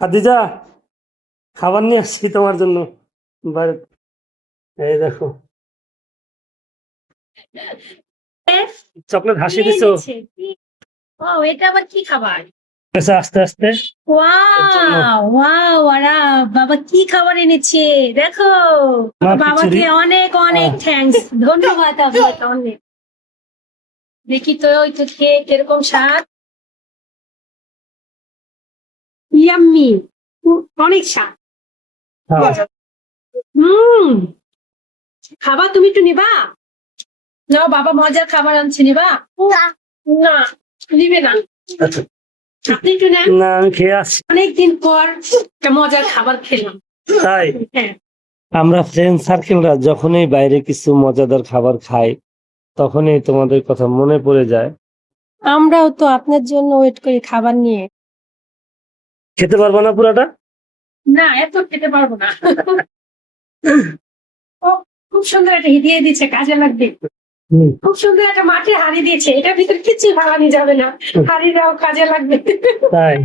খাদিজা, খাবার নিয়ে আসছি তোমার জন্য বাইরে। এই দেখো, চকলেট হাসি দিছো। ও, এটা আবার কি খাবার? আস্তে আস্তে ওয়াও ওয়াও, আরাব বাবা কি খাবার এনেছে দেখো। মা বাবাকে খিচুড়ি। অনেক অনেক থ্যাঙ্কস, ধন্যবাদ আপনাকে অনেক। দেখি তো ওই তো খেয়ে কিরকম স্বাদ। ইয়াম্মি, অনেক স্বাদ। হুম, খাবার তুমি একটু নিবা? নাও, বাবা মজার খাবার আনছে, নিবা? না না, নিবে না। আচ্ছা, আপনি একটু নেন। না আমি খেয়ে আসছি। অনেকদিন পর একটা মজার খাবার খেলাম। তাই হ্যাঁ, আমরা ফ্রেন্ড সার্কেলরা যখনই বাইরে কিছু মজাদার খাবার খাই, তখনই তোমাদের কথা মনে পড়ে যায়। আমরাও তো আপনার জন্য ওয়েট করি খাবার নিয়ে। খেতে পারবো না পুরাটা? না, এত খেতে পারবো না। ও, খুব সুন্দর একটা দিয়ে দিচ্ছে, কাজে লাগবে। খুব সুন্দর একটা মাটির হাড়ি দিয়েছে, এটার ভিতরে কিছুই ভাঙানি যাবে না, হাড়িটাও কাজে লাগবে। তাই